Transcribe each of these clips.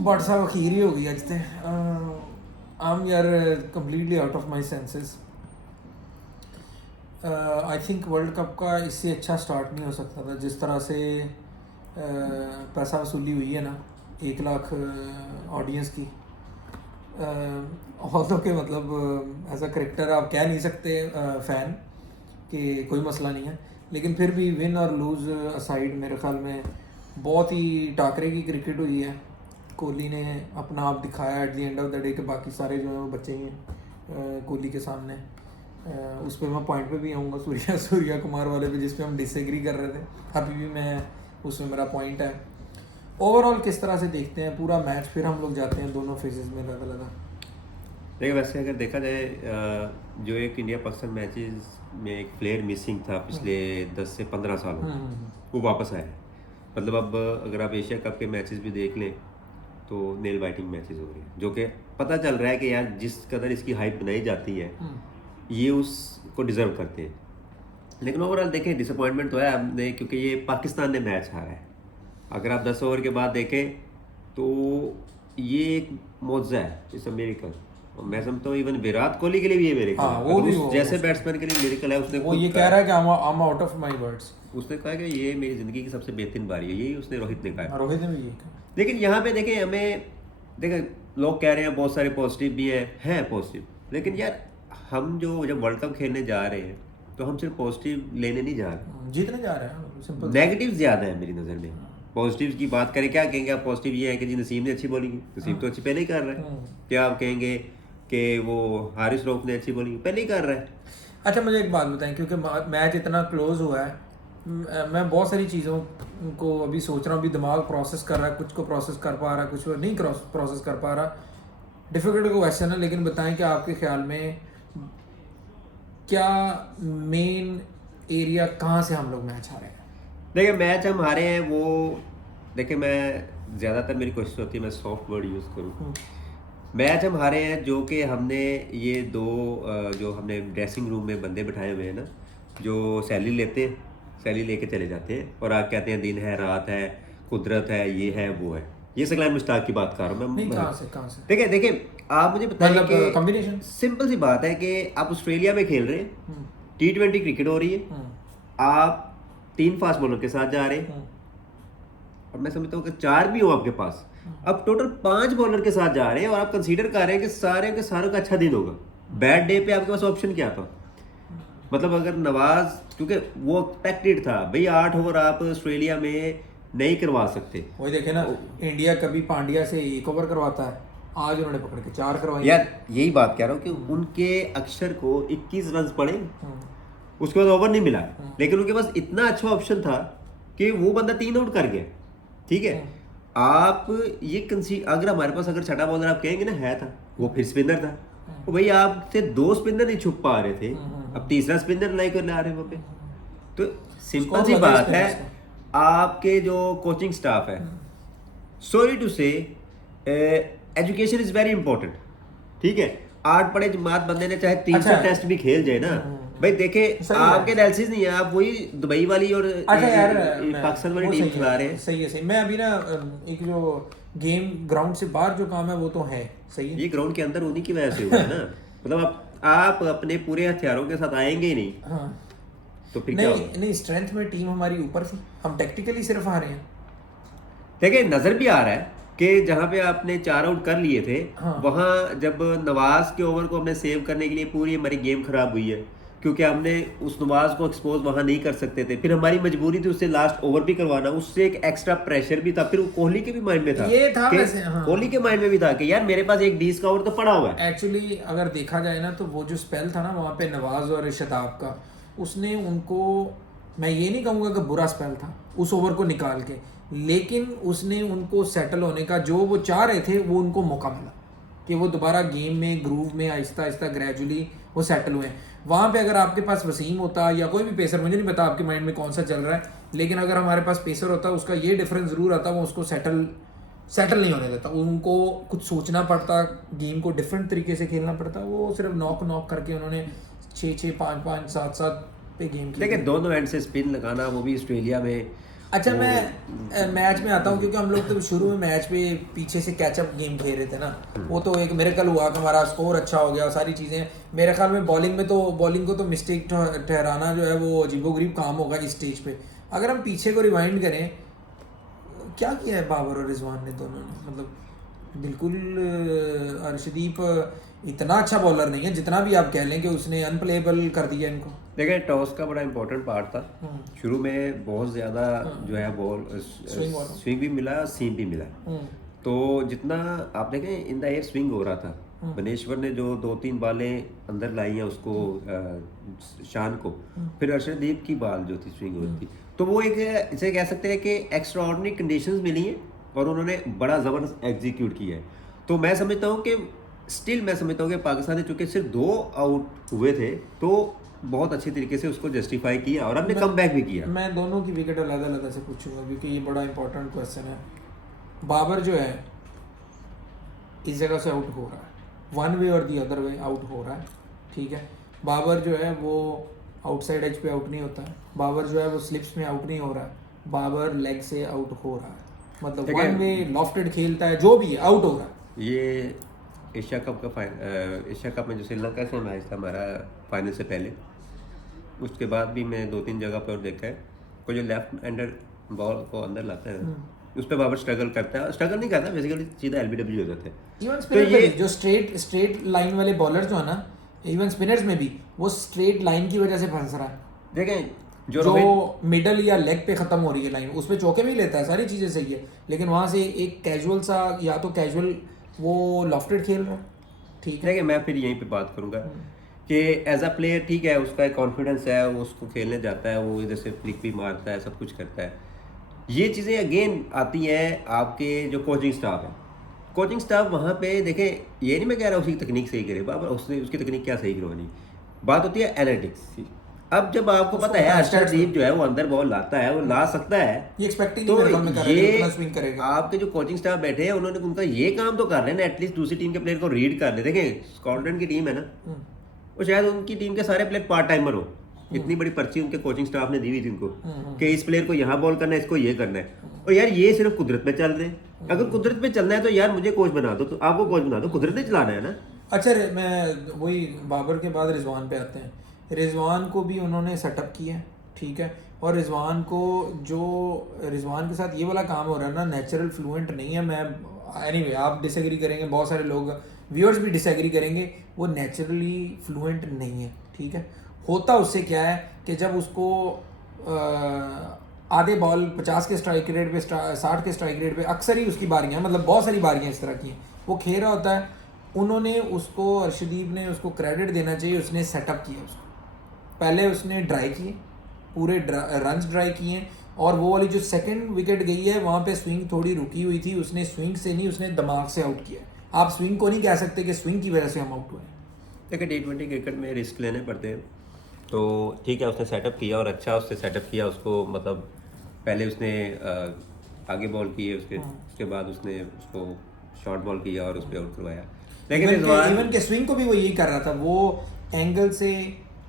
But साहब अखीर ही हो गई अज ते आम यार completely out of my senses. I think world cup का इससे अच्छा स्टार्ट नहीं हो सकता था जिस तरह से पैसा वसूली हुई है ना, 1 लाख ऑडियंस की। ऑल्दो के मतलब एज अ क्रिकेटर आप कह नहीं सकते फ़ैन कि कोई मसला नहीं है, लेकिन फिर भी विन और लूज़ असाइड मेरे ख्याल में बहुत ही टाकरे की क्रिकेट हुई है। कोहली ने अपना आप दिखाया eight the end of the day के बाकी सारे जो है वो बच्चे ही हैं कोहली के सामने। उस पर मैं पॉइंट पे भी आऊँगा सूर्या कुमार वाले पे जिस पे हम डिसएग्री कर रहे थे, अभी भी मैं उसमें मेरा पॉइंट है। ओवरऑल किस तरह से देखते हैं पूरा मैच, फिर हम लोग जाते हैं दोनों फेजेस में अलग अलग। देखिए वैसे अगर देखा जाए जो एक इंडिया पाकिस्तान मैचेस में एक प्लेयर मिसिंग था पिछले 10 से 15 सालों वो वापस आया है। मतलब अब अगर आप एशिया कप के मैचेस भी देख लें तो नेल बाइटिंग मैचेस हो रहे हैं, जो कि पता चल रहा है कि यार जिस कदर इसकी हाइप बनाई जाती है ये उसको डिज़र्व करते हैं। लेकिन ओवरऑल देखें डिसअपॉइंटमेंट तो है हमने, क्योंकि ये पाकिस्तान ने मैच हारा है। अगर आप 10 ओवर के बाद देखें तो ये एक मौजज़ा है, इट्स अ मिरेकल। और मैं समझता हूँ इवन विराट कोहली के लिए भी ये मिरेकल हाँ, है। वो भी उस जैसे बैट्समैन के लिए मिरेकल है। उसने वो ये कह रहा है कि I am out of my words. उसने कहा कि ये मेरी ज़िंदगी की सबसे बेहतरीन बारी है, यही उसने रोहित ने कहा। रोहित ने भी ये कहा। लेकिन यहाँ पे देखें हमें देखें लोग कह रहे हैं बहुत सारे पॉजिटिव भी हैं पॉजिटिव, लेकिन यार हम जो जब वर्ल्ड कप खेलने जा रहे हैं तो हम सिर्फ पॉजिटिव लेने नहीं जा रहे, जीतने जा रहे हैं। सिंपल नेगेटिव ज़्यादा है मेरी नज़र में। पॉजिटिव की बात करें क्या कहेंगे आप? पॉजिटिव ये है कि जी नसीम ने अच्छी बॉलिंग की, नसीम तो अच्छी पहले ही कर रहा है। क्या आप कहेंगे कि वो हारिस रऊफ ने अच्छी बॉलिंग पहले ही कर रहा है? अच्छा मुझे एक बात बताएं, क्योंकि मैच इतना क्लोज हुआ है, मैं बहुत सारी चीज़ों को अभी सोच रहा हूँ, अभी दिमाग प्रोसेस कर रहा है, कुछ को प्रोसेस कर पा रहा है, कुछ को नहीं प्रोसेस कर पा रहा। डिफ़िकल्ट क्वेश्चन है, लेकिन बताएं कि आपके ख्याल में क्या मेन एरिया कहाँ से हम लोग मैच हारे हैं? देखिए मैच हम हारे हैं वो, देखिए मैं ज़्यादातर मेरी कोशिश होती है मैं सॉफ्ट वर्ड यूज़ करूँ। मैच हम हारे हैं जो कि हमने ये दो जो हमने ड्रेसिंग रूम में बंदे बिठाए हुए हैं ना, जो सैलरी लेते हैं, सैलरी लेके चले जाते हैं और आप कहते हैं दिन है रात है कुदरत है ये है वो है। ये सकलाइन मुश्ताक की बात कर रहा हूँ मैं। कहाँ से देखिए देखिए आप मुझे बताइए मतलब कि कॉम्बिनेशन सिंपल सी बात है कि आप ऑस्ट्रेलिया में खेल रहे हैं, T20 क्रिकेट हो रही है, आप 3 फास्ट बॉलर के साथ जा रहे हैं और मैं समझता हूँ कि 4 भी हो आपके पास, अब टोटल 5 बॉलर के साथ जा रहे हैं और आप कंसीडर कर रहे हैं कि सारे के सारों का अच्छा दिन होगा। बैड डे पे आपके पास ऑप्शन क्या था? मतलब अगर नवाज, क्योंकि वो एक्सपेक्टेड था भाई 8 ओवर आप ऑस्ट्रेलिया में नहीं करवा सकते। वही देखे ना, इंडिया कभी पांड्या से 1 ओवर करवाता है, आज उन्होंने पकड़ के 4 करवाई। यार यही बात कह रहा हूँ कि उनके अक्षर को 21 रन पड़े, उसके बाद ओवर नहीं मिला, लेकिन उनके पास इतना अच्छा ऑप्शन था कि वो बंदा 3 आउट कर गया। ठीक है, आप ये अगर हमारे पास अगर छठा बॉलर आप कहेंगे ना है था, वो फिर स्पिनर था, तो भाई आपसे 2 स्पिनर नहीं छुप पा रहे थे, अब तीसरा स्पिनर लाई कर ला रहे वहाँ पे। तो सिंपल सी बात है, आपके जो कोचिंग स्टाफ है, सॉरी टू से एजुकेशन इज वेरी इंपॉर्टेंट। ठीक है, 8 पढ़े जमात बंदे ने चाहे 300 टेस्ट भी खेल जाए ना, भाई देखे आपके एनालिसिस नहीं है, आप वही दुबई वाली और पाकिस्तान वाली टीम चला रहे हैं। सही है। मैं अभी ना एक जो गेम ग्राउंड से बाहर जो काम है वो तो है सही है, ये ग्राउंड के अंदर उन्हीं की वजह से हुआ है ना। मतलब आप अपने पूरे हथियारों के साथ आएंगे ही नहीं। हाँ तो फिर क्या होगा? नहीं स्ट्रेंथ में टीम हमारी ऊपर थी, हम टेक्टिकली सिर्फ हारे हैं। देखिए नजर भी आ रहा है कि जहाँ पे आपने 4 आउट कर लिए थे, वहाँ जब नवाज के ओवर को हमने सेव करने के लिए पूरी हमारी गेम खराब हुई है, क्योंकि हमने उस नवाज को एक्सपोज वहाँ नहीं कर सकते थे, फिर हमारी मजबूरी थी उससे लास्ट ओवर भी करवाना, उससे एक एक्स्ट्रा प्रेशर भी था। फिर कोहली के भी माइंड में था, ये था वैसे, हाँ। कोहली के माइंड में भी था कि यार मेरे पास एक 20 का ओवर तो पड़ा हुआ है। एक्चुअली अगर देखा जाए ना तो वो जो स्पेल था ना वहाँ पे नवाज और शताब का, उसने उनको, मैं ये नहीं कहूँगा कि बुरा स्पेल था उस ओवर को निकाल के, लेकिन उसने उनको सेटल होने का जो वो चाह रहे थे वो उनको मौका मिला कि वो दोबारा गेम में ग्रूव में आहिस्ता आहिस्ता ग्रेजुअली वो सेटल हुए। वहाँ पे अगर आपके पास वसीम होता या कोई भी पेसर, मुझे नहीं पता आपके माइंड में कौन सा चल रहा है, लेकिन अगर हमारे पास पेसर होता उसका ये डिफरेंस ज़रूर आता, वो उसको सेटल नहीं होने देता, उनको कुछ सोचना पड़ता, गेम को डिफरेंट तरीके से खेलना पड़ता। वो सिर्फ नॉक करके उन्होंने 6-6, 5-5, 7-7 पे गेम खेली। देखिए दोनों एंड से स्पिन लगाना, वो भी ऑस्ट्रेलिया में, अच्छा मैं मैच में आता हूँ क्योंकि हम लोग तो शुरू में मैच पे पीछे से कैचअप गेम खेल रहे थे ना, वो तो एक मिरेकल हुआ कि हमारा स्कोर अच्छा हो गया और सारी चीज़ें। मेरे ख्याल में बॉलिंग को तो मिस्टेक ठहराना जो है वो अजीबोगरीब काम होगा इस स्टेज पे। अगर हम पीछे को रिवाइंड करें, क्या किया है बाबर और रिजवान ने दोनों ने, मतलब बिल्कुल अर्शदीप इतना अच्छा बॉलर नहीं है जितना भी आप कह लें कि उसने अनप्लेएबल कर दिया इनको। देखिए टॉस का बड़ा इंपॉर्टेंट पार्ट था शुरू में, बहुत ज़्यादा जो है बॉल स्विंग भी मिला, सीम भी मिला। तो जितना आप देखें इन द एयर स्विंग हो रहा था, भुवनेश्वर ने जो 2-3 बालें अंदर लाई हैं उसको शान को, फिर अर्शदीप की बाल जो थी स्विंग हो रही थी, तो वो एक इसे कह सकते हैं कि एक्स्ट्रा ऑर्डिनरी कंडीशंस मिली हैं और उन्होंने बड़ा ज़बरदस्त एग्जीक्यूट किया है। तो मैं समझता हूँ कि मैं समझता हूँ कि पाकिस्तान ने चूंकि सिर्फ 2 आउट हुए थे तो बहुत अच्छी तरीके से उसको जस्टिफाई किया और हमने कम बैक भी किया। मैं दोनों की विकेट अलग अलग से पूछूंगा क्योंकि ये बड़ा इंपॉर्टेंट क्वेश्चन है। बाबर जो है इस जगह से आउट हो रहा है, वन वे और दी अदर वे आउट हो रहा है, ठीक है। बाबर जो है वो आउटसाइड एज पे आउट नहीं होता है, बाबर जो है वो स्लिप्स में आउट नहीं हो रहा है, बाबर लेग से आउट हो रहा है, मतलब वन वे लॉफ्टेड खेलता है, जो भी है आउट हो रहा है। ये एशिया कप में जो श्रीलंका से मैच था हमारा फाइनल से पहले, उसके बाद भी मैं 2-3 जगह पर देखा है, कोई जो लेफ्ट हैंडर बॉल को अंदर लाता है उस पर बाबर स्ट्रगल करता है, स्ट्रगल नहीं करता बेसिकली, सीधा एलबीडब्ल्यू हो जाता है। इवन स्पिनर में भी जो स्ट्रेट लाइन वाले बॉलर जो है ना, इवन स्पिनर्स में भी वो स्ट्रेट लाइन की वजह से फंस रहा है। देखें जो मिडल या लेग पे खत्म हो रही है लाइन, उस पे चौके भी लेता है, सारी चीजें सही है, लेकिन वहां से एक कैजुअल सा या तो कैजुअल वो लॉफ्टेड खेल रहा है, ठीक है। देखिए मैं फिर यहीं पे बात करूंगा कि एज अ प्लेयर ठीक है, उसका एक कॉन्फिडेंस है, वो उसको खेलने जाता है, वो इधर से फ्लिक भी मारता है, सब कुछ करता है। ये चीज़ें अगेन आती हैं आपके जो कोचिंग स्टाफ है, कोचिंग स्टाफ वहाँ पे देखें, ये नहीं मैं कह रहा उसकी तकनीक सही करे बाबर, उसने उसकी तकनीक क्या सही करवानी, बात होती है एनालिटिक्स की। अब जब आपको पता है अर्शदीप जो है वो अंदर बॉल लाता है, वो ला सकता है, ये एक्सपेक्टिंग तो नहीं कर रहे ये उतना स्विंग करेगा। आपके जो कोचिंग स्टाफ बैठे हैं उन्होंने उनका ये काम तो कर लेना, एटलीस्ट दूसरी टीम के प्लेयर को रीड कर ले। देखें स्कॉटलैंड की टीम है ना, वो शायद उनकी टीम के सारे प्लेयर पार्ट टाइमर हो, इतनी बड़ी पर्ची उनके कोचिंग स्टाफ ने दी हुई थी उनको कि इस प्लेयर को यहाँ बॉल करना है, इसको ये करना है। और यार ये सिर्फ कुदरत पे चल रहे हैं, अगर कुदरत पे चलना है तो यार मुझे कोच बना दो, तो आपको कोच बना दो, कुदरत ने चलाना है ना। अच्छा मैं वही बाबर के बाद रिजवान पे आते हैं। रिजवान को भी उन्होंने सेटअप किया है, ठीक है, और रिजवान के साथ ये वाला काम हो रहा है ना, नेचुरल फ्लुएंट नहीं है। मैं एनीवे आप डिसएग्री करेंगे, बहुत सारे लोग व्यूअर्स भी डिसएग्री करेंगे, वो नेचुरली फ्लुएंट नहीं है, ठीक है। होता उससे क्या है कि जब उसको आधे बॉल 50 के स्ट्राइक रेट पे 60 के स्ट्राइक रेट पे अक्सर ही उसकी बारियां, मतलब बहुत सारी बारियां इस तरह की हैं, वो खेल रहा होता है। उन्होंने उसको अर्शदीप ने उसको क्रेडिट देना चाहिए, उसने सेटअप किया उसको, पहले उसने ड्राई किए, पूरे रन्स ड्राई किए, और वो वाली जो सेकंड विकेट गई है वहाँ पे स्विंग थोड़ी रुकी हुई थी, उसने स्विंग से नहीं, उसने दिमाग से आउट किया। आप स्विंग को नहीं कह सकते कि स्विंग की वजह से हम आउट हुए। देखिए T20 क्रिकेट में रिस्क लेने पड़ते हैं, तो ठीक है उसने सेटअप किया और अच्छा उसने सेटअप किया उसको, मतलब पहले उसने आगे बॉल किए, उसके बाद उसने उसको शॉर्ट बॉल किया और उस पर आउट करवाया। लेकिन इवन के स्विंग को भी वो यही कर रहा था, वो एंगल से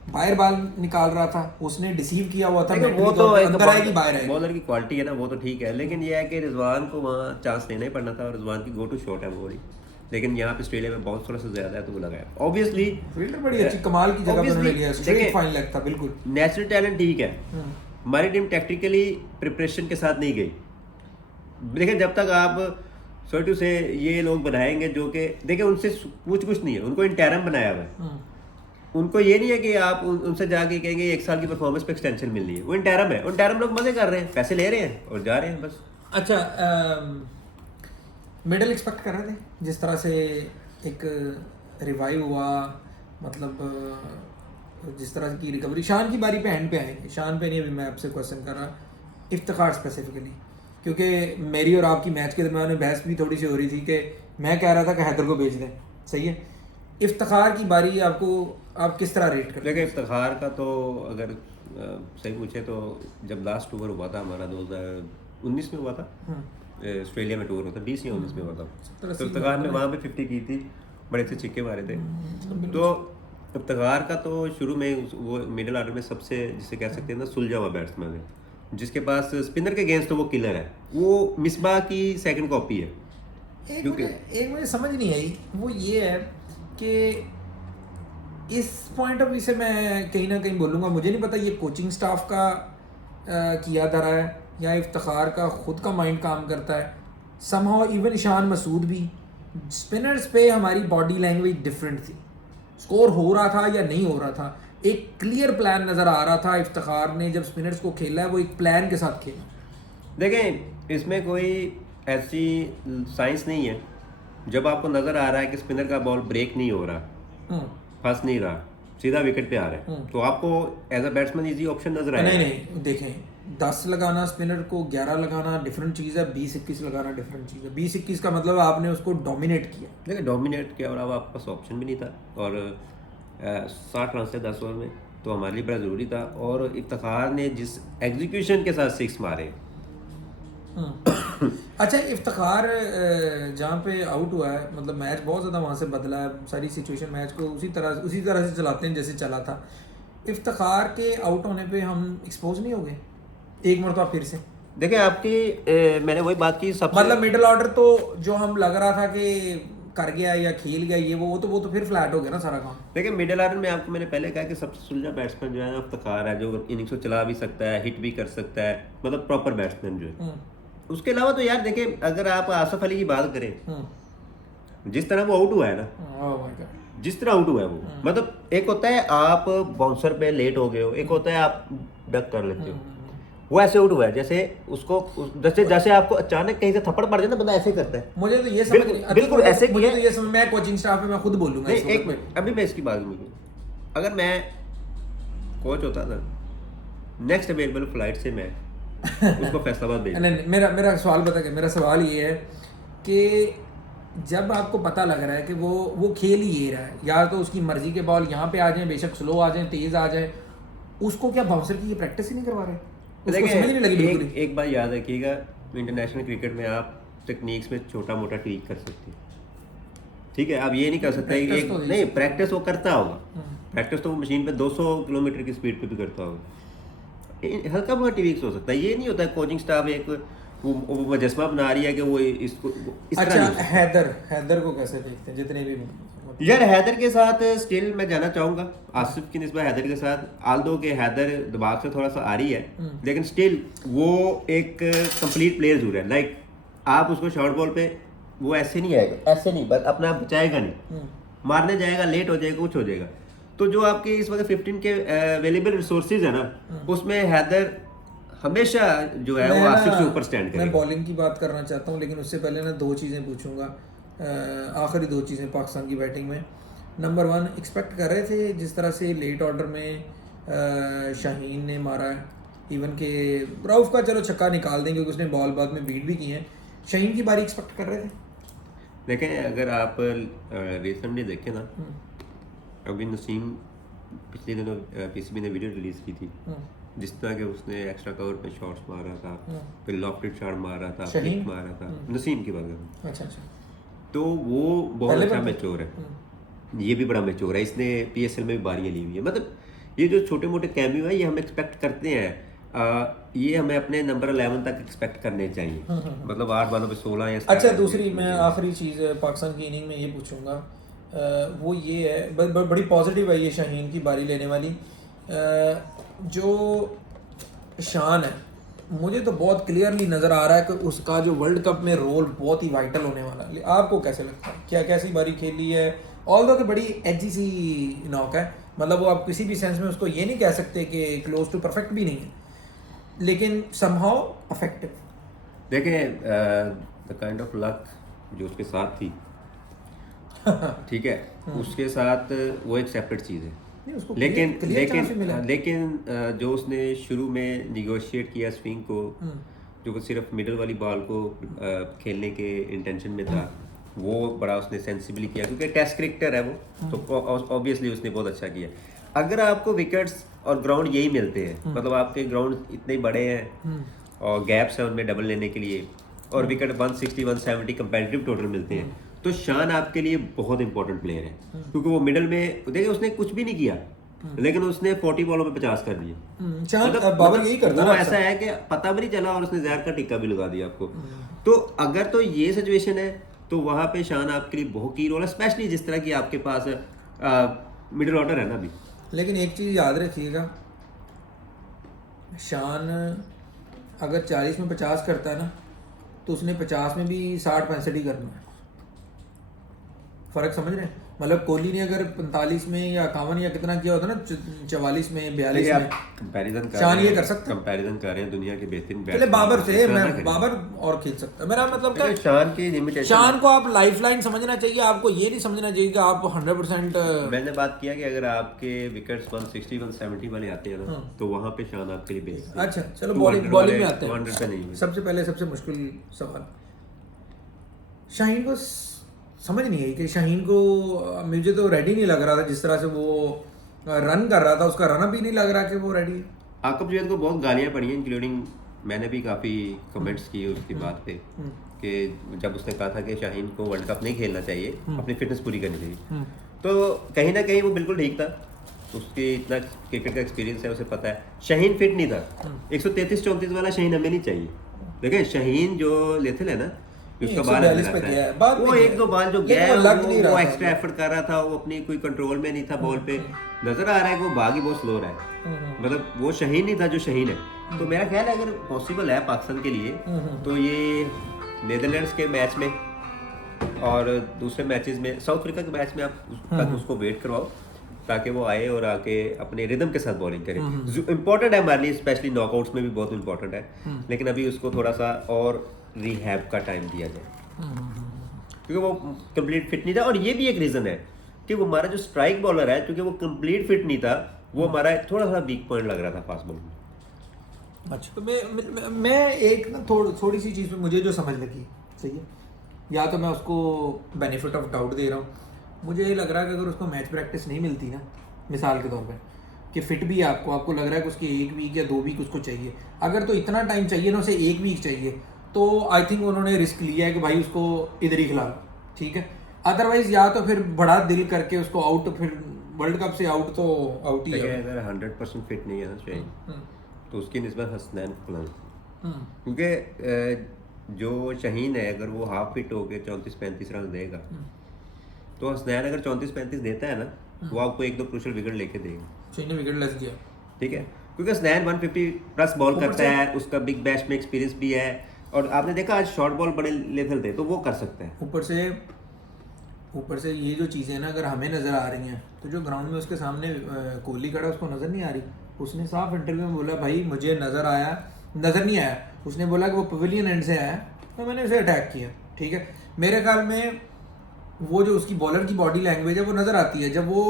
बाहर बॉल निकाल रहा था, उसने डिसीव किया हुआ था, वो तो अंदर आएगी बाहर आएगी, बॉलर की क्वालिटी है ना, वो तो ठीक है, लेकिन ये है कि रिजवान को वहाँ चांस देना ही पड़ना था, और रिजवान की गो टू शॉट है वो बड़ी, लेकिन यहाँ पे ऑस्ट्रेलिया में बहुत थोड़ा सा ज्यादा है तो वो लगाया। ऑब्वियसली फील्डर बड़ी अच्छी कमाल की जगह पर उन्होंने लिया, स्ट्रेट फाइन लेग था बिल्कुल। नेचुरल टैलेंट ठीक है, हमारी टीम टैक्टिकली प्रिपरेशन के साथ नहीं गई। देखिए जब तक आप सोटू से ये लोग बनाएंगे जो कि देखिए उनसे कुछ नहीं है, उनको इंटरम बनाया हुआ है, उनको ये नहीं है कि आप उनसे जाके कहेंगे 1 साल की परफॉर्मेंस पे एक्सटेंशन मिलनी है, वो इंटरम है, इंटरम लोग मजे कर रहे हैं, पैसे ले रहे हैं और जा रहे हैं बस। अच्छा मिडल एक्सपेक्ट कर रहे थे जिस तरह से एक रिवाइव हुआ, मतलब जिस तरह की रिकवरी, शान की बारी पे एंड पे आएंगे, शान पे नहीं अभी मैं आपसे क्वेश्चन कर रहा, इफ्तिखार स्पेसिफिकली, क्योंकि मेरी और आपकी मैच के दरमियान में बहस भी थोड़ी सी हो रही थी कि मैं कह रहा था कि हैदर को भेज दें, सही है। इफ्तिखार की बारी आपको आप किस तरह रेट कर? देखिए इफ्तिखार का तो अगर सही पूछे तो जब लास्ट टूर हुआ था हमारा 2019 में हुआ था, ऑस्ट्रेलिया में टूर होता 20 या 19 में हुआ था, तो इफ्तिखार ने वहाँ पे 50 की थी, बड़े से छिक्के मारे थे। तो इफ्तिखार का तो शुरू में वो मिडिल ऑर्डर में सबसे जिसे कह सकते हैं ना सुलझा हुआ बैट्समैन है, जिसके पास स्पिनर के अगेंस्ट तो वो किलर है, वो मिसबाह की सेकंड कॉपी है। एक मुझे समझ नहीं आई, वो ये है कि इस पॉइंट ऑफ व्यू से मैं कहीं ना कहीं बोलूँगा, मुझे नहीं पता ये कोचिंग स्टाफ का किया धरा है या इफ्तिखार का खुद का माइंड काम करता है। समहाउ इवन ईशान मसूद भी, स्पिनर्स पे हमारी बॉडी लैंग्वेज डिफरेंट थी, स्कोर हो रहा था या नहीं हो रहा था, एक क्लियर प्लान नज़र आ रहा था। इफ्तिखार ने जब स्पिनर्स को खेला है वो एक प्लान के साथ खेला। देखें, इसमें कोई ऐसी साइंस नहीं है। जब आपको नज़र आ रहा है कि स्पिनर का बॉल ब्रेक नहीं हो रहा, फंस नहीं रहा, सीधा विकेट पे आ रहा है, तो आपको as a batsman easy option नजर आएगा। नहीं, देखें 10 लगाना स्पिनर को, 11 लगाना डिफरेंट चीज़ है, 20-21 लगाना डिफरेंट चीज़ है। 20-21 का मतलब आपने उसको डोमिनेट किया। देखिए, डोमिनेट के अलावा आपके पास ऑप्शन भी नहीं था, और 60 रन से 10 ओवर में तो हमारे लिए बड़ा ज़रूरी था। और इफ्तिखार ने जिस एग्जीक्यूशन के साथ 6 मारे। अच्छा, इफ्तिखार जहाँ पे आउट हुआ है, मतलब मैच बहुत ज़्यादा वहाँ से बदला है, सारी सिचुएशन मैच को उसी तरह से चलाते हैं जैसे चला था। इफ्तिखार के आउट होने पे हम एक्सपोज नहीं हो गए एक मरतबा फिर से? देखिए, आपकी मैंने वही बात की, सबसे मतलब मिडिल ऑर्डर तो जो हम लग रहा था कि कर गया या खेल गया, ये वो तो फिर फ्लैट हो गया ना सारा काम। देखिए, मिडिल ऑर्डर में आपको मैंने पहले कहा कि सबसे सुलझा बैट्समैन जो है इफ्तिखार है, जो इनिंग्स को चला भी सकता है, हिट भी कर सकता है, मतलब प्रॉपर बैट्समैन जो है। उसके अलावा तो यार देखिए, अगर आप आसिफ अली की बात करें, जिस तरह वो आउट हुआ है ना, जिस तरह आउट हुआ है वो, मतलब एक होता है आप बाउंसर पे लेट हो गए हो, एक होता है आप डक कर लेते हो, वो ऐसे आउट हुआ है जैसे उसको जैसे आपको अचानक कहीं से थप्पड़ पड़ जाए ना, बंदा ऐसे करता है। मुझे तो ये समझ नहीं, बिल्कुल ऐसे मुझे तो ये समझ, मैं कोचिंग स्टाफ में मैं खुद बोलूंगा एक मिनट, अभी मैं इसकी बात करूँ, अगर मैं कोच होता ना, नेक्स्ट अवेलेबल फ्लाइट से मैं उसको फैसलाबाद भेज। नहीं, मेरा सवाल बता के, मेरा सवाल ये है कि जब आपको पता लग रहा है कि वो खेल ही ये रहा है, या तो उसकी मर्जी के बॉल यहाँ पे आ जाएं, बेशक स्लो आ जाएं, तेज आ जाएं, उसको क्या बाउंसर की ये प्रैक्टिस ही नहीं करवा रहे? उसको समझ नहीं लगी बिल्कुल। एक बात याद रखिएगा, इंटरनेशनल क्रिकेट में आप टेक्निक्स में छोटा मोटा ट्वीक कर सकते हैं, ठीक है? आप ये नहीं कर सकते नहीं, प्रैक्टिस वो करता होगा, प्रैक्टिस तो वो मशीन पे 200 किलोमीटर की स्पीड पे भी करता होगा, हल्का बहुत ट्वीक्स हो सकता है। ये नहीं होता है कोचिंग स्टाफ एक वो मुजस्मा बना रही है कि वो इसको इस अच्छा, तरह। हैदर को कैसे देखते हैं? जितने भी यार, हैदर के साथ स्टिल मैं जाना चाहूंगा, आसिफ की निस्बत हैदर के साथ, आल्दो के हैदर दिमाग से थोड़ा सा आ रही है, लेकिन स्टिल वो एक कंप्लीट प्लेयर जरूर है। लाइक आप उसको शॉर्ट बॉल पे वो ऐसे नहीं आएगा, ऐसे नहीं, बस अपना आप बचाएगा नहीं, मारने जाएगा, लेट हो जाएगा, कुछ हो जाएगा। तो जो आपके इस वक्त 15 के अवेलेबल रिसोर्सेज है ना, उसमें हैदर हमेशा जो है वो आसिफ से ऊपर स्टैंड करेगा। मैं बॉलिंग की बात करना चाहता हूँ, लेकिन उससे पहले ना 2 चीज़ें पूछूंगा, आखिरी 2 चीज़ें पाकिस्तान की बैटिंग में। नंबर 1, एक्सपेक्ट कर रहे थे जिस तरह से लेट ऑर्डर में शाहीन ने मारा है, इवन के रऊफ का चलो छक्का निकाल देंगे क्योंकि उसने बॉल बाद में बीट भी की है, शाहीन की बारी एक्सपेक्ट कर रहे थे? देखें, अगर आप रिसेंटली देखें ना, अभी नसीम पिछले दिनों पीसीबी ने वीडियो रिलीज की थी, जिस तरह के उसने एक्स्ट्रा कवर पे शॉट्स मार रहा था, फिर लॉफ्टेड शॉट मार रहा था, फ्लिक मार रहा था, नसीम की बात कर रहा हूं। अच्छा, तो वो बहुत अच्छा मैच्योर है, ये भी बड़ा मैच्योर है, इसने पीएसएल में भी बारियां ली हुई है। मतलब ये जो छोटे मोटे कैमियो है, ये हम एक्सपेक्ट करते हैं, ये हमें अपने नंबर 11 तक एक्सपेक्ट करने चाहिए, मतलब 8 बालों पे 16 या। अच्छा, दूसरी मैं आखिरी चीज़ पाकिस्तान की इनिंग में ये पूछूंगा, वो ये है, बड़ी पॉजिटिव है ये शाहीन की बारी लेने वाली। जो शान है, मुझे तो बहुत क्लियरली नज़र आ रहा है कि उसका जो वर्ल्ड कप में रोल बहुत ही वाइटल होने वाला है। आपको कैसे लगता है, क्या कैसी बारी खेली है? ऑल्दो कि बड़ी एजी सी नॉक है, मतलब वो आप किसी भी सेंस में उसको ये नहीं कह सकते कि क्लोज टू परफेक्ट भी नहीं है, लेकिन समहाउ अफेक्टिव। देखें, द काइंड ऑफ लक जो उसके साथ थी, ठीक है, उसके साथ वो एक सेपरेट चीज़ है, लेकिन जो उसने शुरू में निगोशिएट किया स्विंग को, जो वो सिर्फ मिडल वाली बॉल को खेलने के इंटेंशन में था, वो बड़ा उसने सेंसिबली किया, क्योंकि टेस्ट क्रिकेटर है वो, तो ऑब्वियसली उसने बहुत अच्छा किया। अगर आपको विकेट्स और ग्राउंड यही मिलते हैं, मतलब आपके ग्राउंड इतने बड़े हैं और गैप्स हैं उनमें डबल लेने के लिए, और विकेट 160 170 कंपेटिटिव टोटल मिलते हैं, तो शान आपके लिए बहुत इंपॉर्टेंट प्लेयर है, क्योंकि वो मिडल में देखिए उसने कुछ भी नहीं किया, लेकिन उसने 40 बॉलों पे 50 कर दिए। बाबर यही करता वो ना ऐसा है कि पता भी नहीं चला और उसने जहर का टिक्का भी लगा दिया आपको। तो अगर तो ये सिचुएशन है तो वहां पे शान आपके लिए बहुत की रोल है, स्पेशली जिस तरह की आपके पास मिडिल ऑर्डर है ना अभी। लेकिन एक चीज़ याद रखिएगा, शान अगर 40 में 50 करता है ना तो उसने 50 में भी 60-65 ही करना है। फर्क समझ रहे हैं? मतलब कोहली ने अगर 45 में या 51 या कितना किया होता ना, 44 में 42 में, कंपैरिजन कर शान रहे ये हैं, कर सकता है। कंपैरिजन कर रहे हैं दुनिया के बेहतरीन पहले बाबर से मैं बाबर और खेल सकता है। मेरा मतलब क्या, शान की लिमिटेशन। शान को आप लाइफलाइन समझना चाहिए, आपको ये नहीं समझना चाहिए कि आप 100%। मैंने बात किया कि अगर आपके विकेट्स 160 170 वाले आते हैं ना तो वहां पे शान आपके लिए बेस्ट है। अच्छा चलो बॉलिंग में आते 200 पे नहीं हैं। है। सबसे पहले सबसे मुश्किल सवाल, शाहीन को समझ नहीं आई कि शाहीन को, मुझे तो रेडी नहीं लग रहा था जिस तरह से वो रन कर रहा था, उसका रन भी नहीं लग रहा कि वो रेडी है। आकब जैद को बहुत गालियां पड़ी हैं, इंक्लूडिंग मैंने भी काफ़ी कमेंट्स किए उसकी बात पे कि जब उसने कहा था कि शाहीन को वर्ल्ड कप नहीं खेलना चाहिए, अपनी फिटनेस पूरी करनी चाहिए, तो कहीं ना कहीं वो बिल्कुल ठीक था। उसके इतना क्रिकेट का एक्सपीरियंस है, उसे पता है। शाहीन फिट नहीं था। 133-34 वाला शाहीन हमें नहीं चाहिए। देखिए शाहीन जो लेथल है ना, उसका बाल वो एक दो बाल जो गया वो एक्स्ट्रा एफर्ट कर रहा था, वो अपनी कोई कंट्रोल में नहीं था बॉल पे। नजर आ रहा है कि वो भाग ही बहुत स्लो रहा है, मतलब वो शाहीन नहीं था जो शाहीन है। तो मेरा ख्याल है अगर पॉसिबल है पाकिस्तान के लिए तो ये नीदरलैंड्स के मैच में और दूसरे मैचेस में, साउथ अफ्रीका के मैच में आप उसको वेट करवाओ ताकि वो आए और आके अपने रिदम के साथ बॉलिंग करे। इंपॉर्टेंट है हमारे लिए, स्पेशली नॉकआउट्स में भी बहुत इंपॉर्टेंट है। लेकिन अभी उसको थोड़ा सा और रिहैब का टाइम दिया जाए क्योंकि वो कंप्लीट फिट नहीं था। और ये भी एक रीजन है कि वो हमारा जो स्ट्राइक बॉलर है, क्योंकि वो कंप्लीट फिट नहीं था, वो हमारा थोड़ा सा वीक पॉइंट लग रहा था फास्ट बॉल में। अच्छा, तो मैं एक ना थोड़ी सी चीज़ में मुझे जो समझ लगी, सही है, या तो मैं उसको बेनिफिट ऑफ डाउट दे रहा हूँ, मुझे ये लग रहा है कि अगर उसको मैच प्रैक्टिस नहीं मिलती ना, मिसाल के तौर पे कि फिट भी है आपको लग रहा है कि उसकी 1 वीक या 2 वीक उसको चाहिए, अगर तो इतना टाइम चाहिए ना, उसे 1 वीक चाहिए, तो आई थिंक उन्होंने रिस्क लिया है कि भाई उसको इधर ही खिला लो, ठीक है। अदरवाइज या तो फिर बड़ा दिल करके उसको आउट, फिर वर्ल्ड कप से आउट तो आउट ही है। अगर 100% फिट नहीं है ना शाहीन, तो उसकी निस्बत हसनैन को क्योंकि जो शाहीन है अगर वो हाफ फिट होके 34-35 रन देगा, तो हसनैन अगर 34-35 देता है ना वो आपको 1-2 क्रूशियल विकेट लेके देगा। शाहीन ने विकेट लेस दिया, ठीक है, क्योंकि हसनैन 150 प्लस बॉल करता है, उसका बिग बैश में एक्सपीरियंस भी है, और आपने देखा आज शॉर्ट बॉल बड़े लेथल थे तो वो कर सकते हैं। ऊपर से ये जो चीज़ें ना अगर हमें नज़र आ रही हैं, तो जो ग्राउंड में उसके सामने कोहली खड़ा उसको नज़र नहीं आ रही। उसने साफ इंटरव्यू में बोला भाई मुझे नज़र नहीं आया, उसने बोला कि वो पवेलियन एंड से आया तो मैंने उसे अटैक किया, ठीक है। मेरे ख्याल में वो जो उसकी बॉलर की बॉडी लैंग्वेज है वो नज़र आती है, जब वो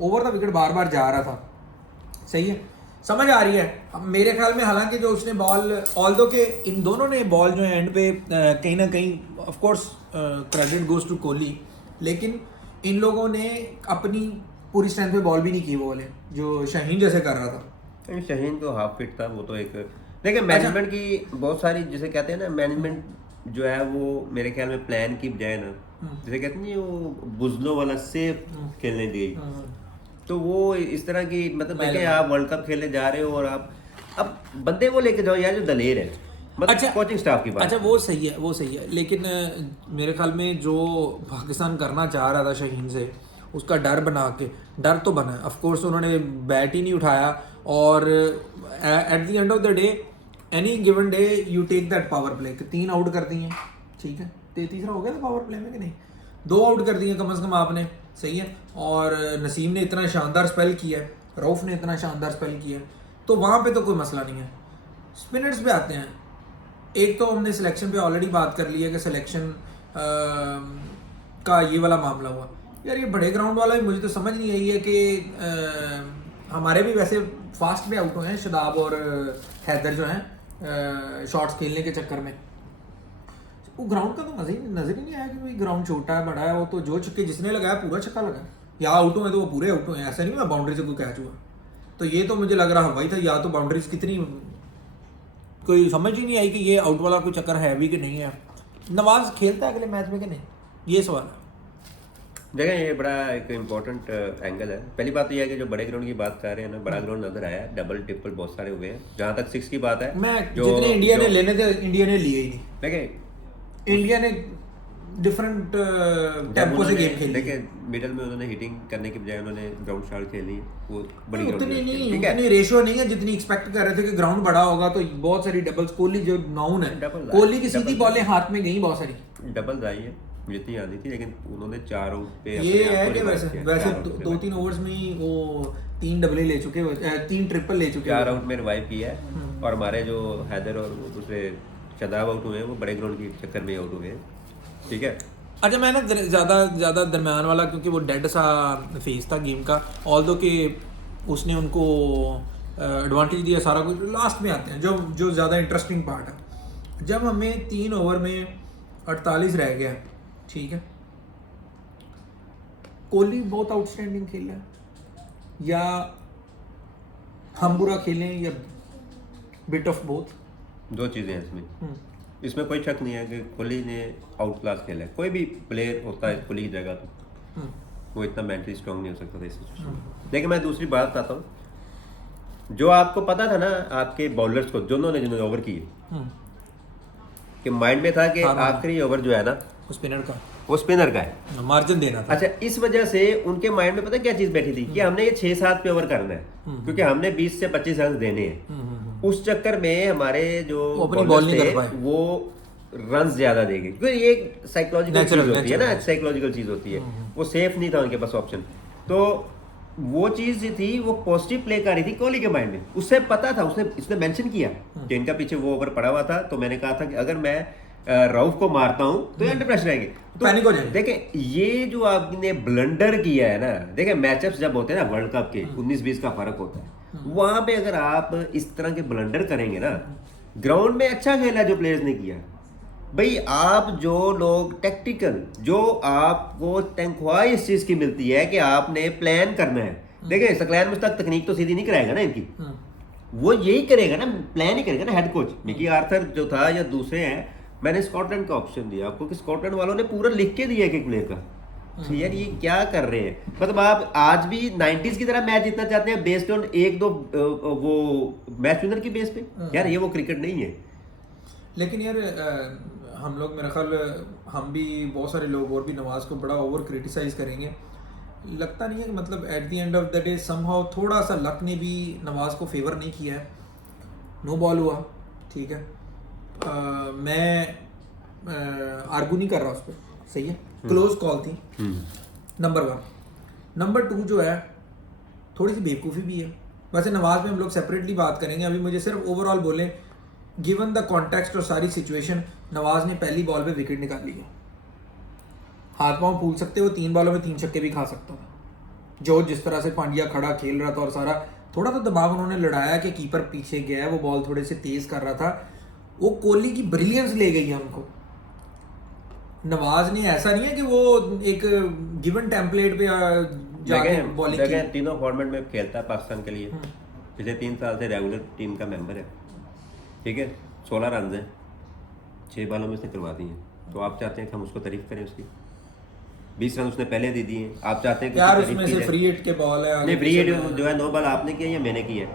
ओवर द विकेट बार बार जा रहा था, सही है, समझ आ रही है मेरे ख्याल में। हालांकि जो उसने बॉल, ऑल्दो के इन दोनों ने बॉल जो है एंड पे कहीं ना कहीं of course credit goes to Kohli, लेकिन इन लोगों ने अपनी पूरी स्ट्रेंथ पे बॉल भी नहीं की वो वाले जो शाहीन जैसे कर रहा था। शाहीन तो हाफ फिट था, वो तो एक, लेकिन मैनेजमेंट की बहुत सारी जिसे कहते हैं ना, मैनेजमेंट जो है वो मेरे ख्याल में प्लान की बजाय ना, जिसे कहते हैं वो बुजलों वाला सेफ खेलने दी, तो वो इस तरह की, मतलब देखिए आप वर्ल्ड कप खेलने जा रहे हो और आप अब बंदे वो लेके जाओ यार जो दलेर है, मतलब अच्छा, कोचिंग स्टाफ की बात। अच्छा वो सही है, लेकिन मेरे ख्याल में जो पाकिस्तान करना चाह रहा था शाहीन से, उसका डर तो बना है। ऑफ कोर्स उन्होंने बैट ही नहीं उठाया, और at the end of the day any given day you take that power play, 3 out कर दिए, ठीक है, 33 हो गया था पावर प्ले में कि नहीं, 2 आउट कर दिए कम से कम आपने, सही है। और नसीम ने इतना शानदार स्पेल किया है, रऊफ ने इतना शानदार स्पेल किया है, तो वहाँ पे तो कोई मसला नहीं है। स्पिनर्स पे आते हैं, एक तो हमने सिलेक्शन पे ऑलरेडी बात कर ली है कि सिलेक्शन का ये वाला मामला हुआ यार, ये बड़े ग्राउंड वाला भी मुझे तो समझ नहीं आई है कि हमारे भी वैसे फास्ट में आउट हुए हैं शदाब और हैदर जो हैं शॉट्स खेलने के चक्कर में, वो ग्राउंड का तो नजर ही नहीं आया कि भाई ग्राउंड छोटा है बड़ा है, वो तो जो छक्के जिसने लगाया पूरा छक्का लगा, या आउट हुए तो वो पूरे आउट हुए, ऐसा नहीं हुआ बाउंड्री से कोई कैच हुआ। तो ये तो मुझे लग रहा हवाई था, या तो बाउंड्रीज कितनी, कोई समझ ही नहीं आई कि ये आउट वाला कोई चक्कर है भी कि नहीं है। नवाज खेलता है अगले मैच में कि नहीं, ये सवाल है। देखिए ये बड़ा एक इम्पोर्टेंट एंगल है। पहली बात तो यह है कि जो बड़े ग्राउंड की बात कर रहे हैं ना, बड़ा ग्राउंड नजर आया है, डबल ट्रिपल बहुत सारे हुए हैं। जहाँ तक 6 की बात है, मैं जो जितने इंडिया ने जो लेने थे इंडिया ने लिए ही नहीं। देखिए इंडिया ने डिफरेंट जब टेम्पो से उन्होंने गेम खेली। देखिए मिडल में उन्होंने हिटिंग करने के बजाय उन्होंने ग्राउंड शॉट खेली, वो बड़ी ग्राउंड उतनी नहीं, ठीक है। उतनी रेशियो नहीं है जितनी एक्सपेक्ट कर रहे थे कि ग्राउंड बड़ा होगा तो बहुत सारी डबल्स। कोहली जो नाउन है, Double कोहली की double सीधी बॉलें हाथ में गई बहुत सारी। डबल आई है जितनी आनी थी, लेकिन उन्होंने 4 आउट पे ये अपने आप है को कि रिवाइव वैसे किया। वैसे 4 आउट पे 2-3 ओवर्स में ही वो 3 डबल ले चुके, 3 ट्रिपल ले चुके। 4 आउट में रिवाइव किया है। और हमारे जो हैदर और वो दूसरे शदाब आउट हुए हैं, वो बड़े ग्राउंड के चक्कर में आउट हुए हैं, ठीक है। अच्छा, मैं ना ज़्यादा दरम्यान वाला, क्योंकि वो डेड सा फेज था गेम का, ऑल्दो कि उसने उनको एडवांटेज दिया सारा कुछ, लास्ट में आते हैं जो ज़्यादा इंटरेस्टिंग पार्ट है। जब हमें 3 ओवर में 48 रह गया, ठीक है, कोहली बहुत आउटस्टैंडिंग खेला है या हम बुरा खेलें या बिट ऑफ बोथ? 2 चीज़ें हैं इसमें। इसमें कोई शक नहीं है कि कोहली ने आउट क्लास खेला है। कोई भी प्लेयर होता है कोहली की जगह तो वो इतना मेंटली स्ट्रांग नहीं हो सकता था इस सिचुएशन में। लेकिन मैं दूसरी बात बताता हूँ, जो आपको पता था ना आपके बॉलर्स को, जिन्होंने ओवर किए, कि माइंड में था कि आखिरी ओवर जो है ना स्पिनर का, वो स्पिनर का है, मार्जिन देना था। अच्छा, इस वजह से उनके माइंड में पता क्या चीज बैठी थी कि हमने ये 6-7 पे ओवर करना है, क्योंकि हमने 20 से 25 रन देने हैं। उस चक्कर में हमारे जो अपनी बॉल नहीं कर पाए, वो रन ज्यादा देंगे, क्योंकि ये साइकोलॉजिकल चीज होती है ना, साइकोलॉजिकल चीज होती है। वो सेफ नहीं था उनके पास ऑप्शन। तो वो चीज थी, वो पॉजिटिव प्ले कर रही थी कोहली के माइंड में। उससे पता था, उसने मेंशन किया कि इनका पीछे वो ओवर पड़ा हुआ था, तो मैंने कहा था कि अगर मैं राउफ को मारता हूं तो अंडर प्रेशर आएंगे, तो पैनिक हो जाएंगे। देखें ये जो आपने ब्लंडर किया है ना, देखें मैचअप्स जब होते हैं ना वर्ल्ड कप के, 19-20 का फर्क होता है, वहां पे अगर आप इस तरह के ब्लंडर करेंगे ना, ग्राउंड में अच्छा खेला जो प्लेयर्स ने किया भाई, आप जो लोग टैक्टिकल, जो आपको तनख्वाह इस चीज की मिलती है कि आपने प्लान करना है। देखिए सकलैन मुश्ताक तकनीक तो सीधी नहीं कराएगा ना इनकी, वो यही करेगा ना, प्लान ही करेगा ना हेड कोच। मिकी आर्थर जो था या दूसरे हैं, मैंने स्कॉटलैंड का ऑप्शन दिया आपको कि स्कॉटलैंड वालों ने पूरा लिख के दिया एक प्लेयर का। तो यार ये क्या कर रहे हैं, मतलब आप आज भी 90s की तरह मैच जीतना चाहते हैं बेस्ड ऑन 1-2 वो मैच विनर की बेस पे? यार ये वो क्रिकेट नहीं है। लेकिन यार हम लोग, मेरा ख्याल हम भी, बहुत सारे लोग और भी नवाज को बड़ा ओवर क्रिटिसाइज करेंगे। लगता नहीं है कि मतलब eight the end of the day somehow थोड़ा सा लक ने भी नवाज को फेवर नहीं किया है। नो बॉल हुआ, ठीक है, मैं आर्गू नहीं कर रहा उस पर, सही है, क्लोज कॉल थी, नंबर 1। नंबर 2 जो है थोड़ी सी बेवकूफ़ी भी है। वैसे नवाज में हम लोग सेपरेटली बात करेंगे, अभी मुझे सिर्फ ओवरऑल बोले, गिवन द कॉन्टेक्स्ट और सारी सिचुएशन, नवाज ने पहली बॉल पे विकेट निकाल ली है। हाथ पांव फूल सकते, वो 3 बॉलों में 3 छक्के भी खा सकता था। जो जिस तरह से पांड्या खड़ा खेल रहा था और सारा, थोड़ा तो दबाव उन्होंने लड़ाया कि कीपर पीछे गया, वो बॉल थोड़े से तेज कर रहा था, वो कोहली की ब्रिलियंस ले गई है हमको। नवाज ने ऐसा नहीं है कि वो एक गिवन टेम्पलेट पे जाके बॉलिंग की। तीनों फॉर्मेट में खेलता है पाकिस्तान के लिए, पिछले 3 साल से रेगुलर टीम का मेंबर है, ठीक है, 16 रन हैं, 6 बॉलों में उसने करवा दी हैं। तो आप चाहते हैं कि हम उसको तारीफ करें उसकी? 20 रन उसने पहले दे दिए। आप चाहते हैं कि यार उसमें से फ्री हिट के बॉल है, नहीं, फ्री हिट जो है 9 बॉल आपने किया या मैंने किया?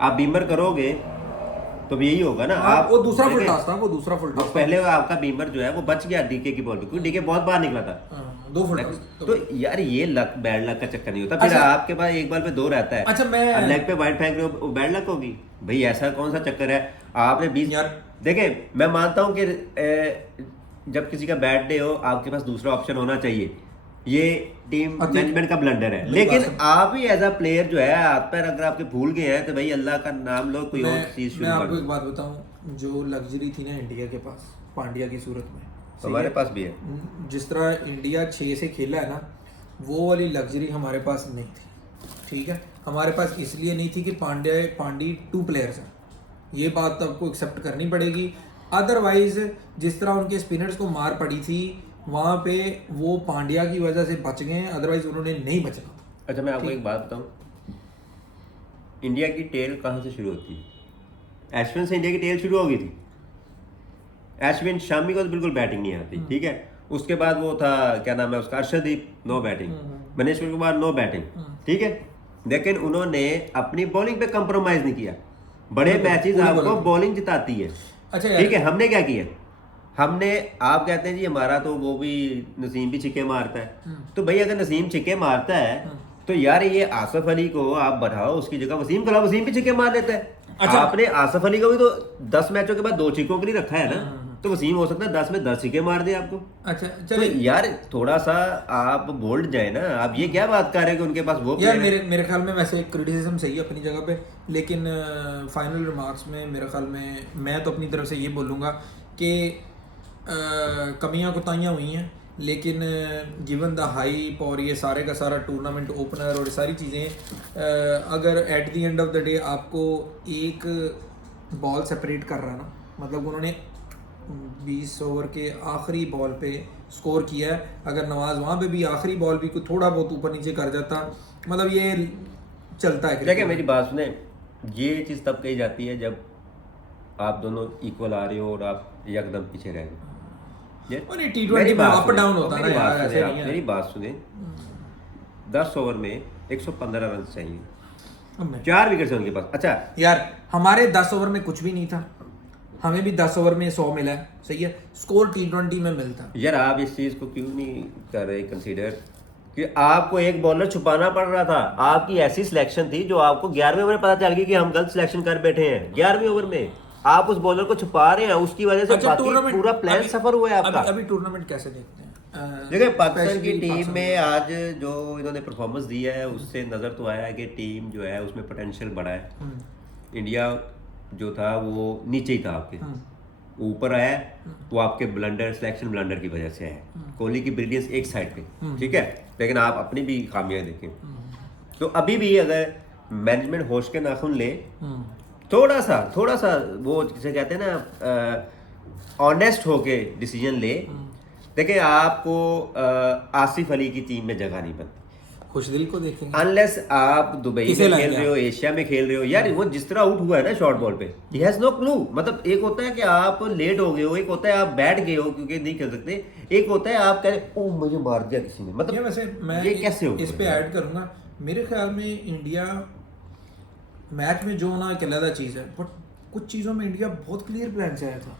आप बीमर करोगे तो भी यही होगा ना। आप वो दूसरा फुल टॉस था, वो दूसरा फुल टॉस। पहले आपका बीमर जो है वो बच गया डीके की बॉल पे, क्योंकि डीके बहुत बाहर निकला था। 2 फुल टॉस। तो यार ये लक, बैड लक का चक्कर नहीं होता। फिर आपके पास एक बॉल पे 2 रहता है, अच्छा मैं लेग पे वाइड फेंक रहे हो, वो बैड लक होगी भाई? ऐसा कौन सा चक्कर है? आपने 20 यार देखे, मैं मानता हूँ कि जब किसी का बैड डे हो आपके पास दूसरा ऑप्शन होना चाहिए, ये टीम मैनेजमेंट का ब्लंडर है। लेकिन आप ही एज अ प्लेयर जो है, हाथ पैर अगर आपके भूल गए हैं तो भाई अल्लाह का नाम लो, कोई और चीज शुरू मैं कर आपको दो। एक बात बताऊं, जो लग्जरी थी ना इंडिया के पास पांड्या की सूरत में, हमारे पास भी है। जिस तरह इंडिया 6 से खेला है ना, वो वाली लग्जरी हमारे पास नहीं थी, ठीक है। हमारे पास इसलिए नहीं थी कि पांडी 2 प्लेयर्स हैं, ये बात तो आपको एक्सेप्ट करनी पड़ेगी। अदरवाइज जिस तरह उनके स्पिनर्स को मार पड़ी थी वहाँ पे, वो पांड्या की वजह से बच गए, अदरवाइज उन्होंने नहीं बचना था। अच्छा मैं आपको एक बात बताऊं, इंडिया की टेल कहाँ से शुरू होती है? अश्विन से इंडिया की टेल शुरू हो गई थी। अश्विन शामी को तो बिल्कुल बैटिंग नहीं आती, ठीक है, उसके बाद वो था क्या नाम है उसका Arshdeep, no batting, Bhuvneshwar Kumar no batting, ठीक है। लेकिन उन्होंने अपनी बॉलिंग पे कंप्रोमाइज नहीं किया। बड़े मैचेस आपको बॉलिंग जिताती है, अच्छा यार, ठीक है। हमने क्या किया, हमने, आप कहते हैं जी हमारा तो वो भी नसीम भी छिक्के मारता है, तो भाई अगर नसीम छिक्के मारता है तो यार ये आसिफ अली को आप बढ़ाओ, उसकी जगह वसीम को लाओ, वसीम भी छिक्के मार देता है। अच्छा। आपने आसिफ अली को भी तो 10 मैचों के बाद 2 छिक्कों के लिए रखा है ना, तो वसीम हो सकता है 10 में 10 छिक्के मार दे आपको। अच्छा तो चलिए यार थोड़ा सा आप बोल्ड जाए ना, आप ये क्या बात कर रहे हैं कि उनके पास वो यार, player है? मेरे ख्याल में वैसे क्रिटिसिज्म सही है अपनी जगह पे, लेकिन फाइनल रिमार्क्स में मेरे ख्याल में मैं तो अपनी तरफ से ये बोलूँगा कि कमियां कुताहियाँ हुई हैं, लेकिन गिवन द हाइप और ये सारे का सारा टूर्नामेंट ओपनर और ये सारी चीज़ें, अगर eight the end of the day आपको एक बॉल सेपरेट कर रहा है ना, मतलब उन्होंने 20 ओवर के आखिरी बॉल पे स्कोर किया है, अगर नवाज वहाँ पे भी आखिरी बॉल भी कोई थोड़ा बहुत ऊपर नीचे कर जाता, मतलब ये चलता है देखिए cricket मेरी बात सुने, ये चीज़ तब कही जाती है जब आप दोनों इक्वल आ रहे हो और आप एकदम पीछे रह गए। और ये T20 में अप डाउन होता है ना यार, ऐसे नहीं है। मेरी बात सुने, 10 ओवर में 115 रन चाहिए, 4 विकेट उनके पास। अच्छा यार हमारे 10 ओवर में कुछ भी नहीं था, हमें भी 10 ओवर में 100 मिला है, सही है, स्कोर T20 में मिलता। यार आप इस चीज़ को क्यों नहीं कर रहे कंसीडर कि आपको एक बॉलर छुपाना पड़ रहा था। आपकी ऐसी सिलेक्शन थी जो आपको 11वें ओवर में पता चल गई कि हम गलत सिलेक्शन कर बैठे हैं। 11वें ओवर में आप उस बॉलर को छुपा रहे हैं, उसकी वजह से अच्छा, बाकी पूरा प्लान सफर हुआ है आपका। अभी टूर्नामेंट कैसे देखते हैं? देखिए पाकिस्तान की Especially टीम पाकिस्तान में आज जो इन्होंने परफॉर्मेंस दिया है उससे नज़र तो आया है कि टीम जो है उसमें पोटेंशियल बढ़ा है। इंडिया जो था वो नीचे ही था, आपके ऊपर आया वो आपके ब्लंडर, सिलेक्शन ब्लंडर की वजह से है। कोहली की ब्रिलियंस एक साइड पे, ठीक है, लेकिन आप अपनी भी खामियां देखें। तो अभी भी अगर मैनेजमेंट होश के नाखून ले, थोड़ा सा वो जिसे कहते हैं ना ऑनेस्ट होके डिसीजन ले, देखिए आपको आसिफ अली की टीम में जगह नहीं बनती खुशदिल को देखेंगे, अनलेस आप दुबई में किसे खेल लाएंगे रहे हो, एशिया में खेल रहे हो। यार वो जिस तरह आउट हुआ है ना शॉर्ट बॉल पे, ही हैज नो क्लू। मतलब एक होता है कि आप लेट हो गए हो, एक होता है आप बैठ गए हो क्योंकि नहीं खेल सकते, एक होता है आप कह रहे ओ मुझे मार दिया किसी ने। ये मतलब वैसे मैं ये कैसे हो इस पे ऐड करूंगा, मेरे ख्याल में इंडिया मैच में जो ना एक अलग चीज़ है, बट कुछ चीज़ों में इंडिया बहुत क्लियर प्लान से आया था।